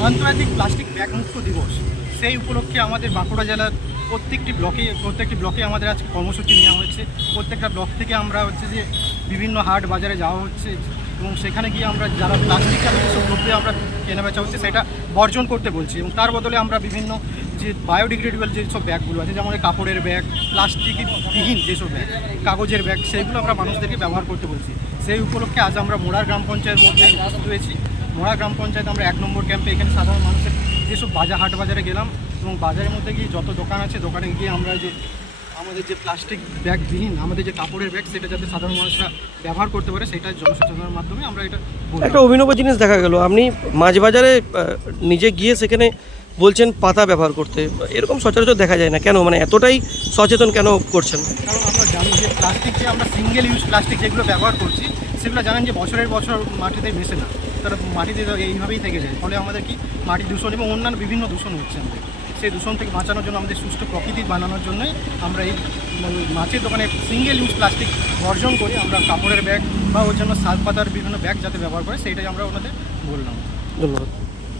আন্তর্জাতিক plastic bag মুক্ত দিবস। সেই উপলক্ষে আমাদের বাঁকুড়া জেলার প্রত্যেকটি ব্লকে প্রত্যেকটি ব্লকে আমাদের আজকে কর্মসূচি নেওয়া হয়েছে। প্রত্যেকটা ব্লক থেকে আমরা হচ্ছে যে বিভিন্ন হাট বাজারে যাওয়া হচ্ছে এবং সেখানে গিয়ে আমরা যারা প্লাস্টিক যেসব দ্রব্য আমরা কেনাবেচা হচ্ছে, সেটা বর্জন করতে বলছি এবং তার বদলে আমরা বিভিন্ন যে বায়োডিগ্রেডেবল যেসব ব্যাগগুলো আছে, যেমন কাপড়ের ব্যাগ প্লাস্টিক বিহীন যেসব ব্যাগ, কাগজের ব্যাগ, সেইগুলো আমরা মানুষদেরকে ব্যবহার করতে বলছি। সেই উপলক্ষে আজ আমরা মোড়ার গ্রাম পঞ্চায়েত মধ্যে হয়েছি। মোড়া গ্রাম পঞ্চায়েত আমরা এক নম্বর ক্যাম্পে এখানে সাধারণ মানুষের যেসব বাজার হাট বাজারে গেলাম এবং বাজারের মধ্যে গিয়ে যত দোকান আছে দোকানে গিয়ে আমরা যে আমাদের যে প্লাস্টিক ব্যাগবিহীন আমাদের যে কাপড়ের ব্যাগ সেটা যাতে সাধারণ মানুষরা ব্যবহার করতে পারে সেটা জনসচেতনার মাধ্যমে আমরা এটা একটা অভিনব জিনিস দেখা গেল আপনি মাঝ বাজারে নিজে গিয়ে সেখানে বলছেন পাতা ব্যবহার করতে এরকম সচরাচর দেখা যায় না কেন? মানে এতটাই সচেতন কেন করছেন? কারণ আমরা জানি যে প্লাস্টিক যে আমরা সিঙ্গেল ইউজ প্লাস্টিক যেগুলো ব্যবহার করছি সেগুলো জানেন যে বছরের বছর মাটিতে মেশে না। তারা মাটিতে এইভাবেই থেকে যায়। ফলে আমাদের কি? মাটি দূষণ এবং অন্যান্য বিভিন্ন দূষণ হচ্ছে আমাদের। সেই দূষণ থেকে বাঁচানোর জন্য আমাদের সুস্থ প্রকৃতি বানানোর জন্যই আমরা এই মাছের দোকানে সিঙ্গেল ইউজ প্লাস্টিক বর্জন করে আমরা কাপড়ের ব্যাগ বা ওর জন্য শাল পাতার বিভিন্ন ব্যাগ যাতে ব্যবহার করে, সেইটাই আমরা ওনাদের বললাম। ধন্যবাদ।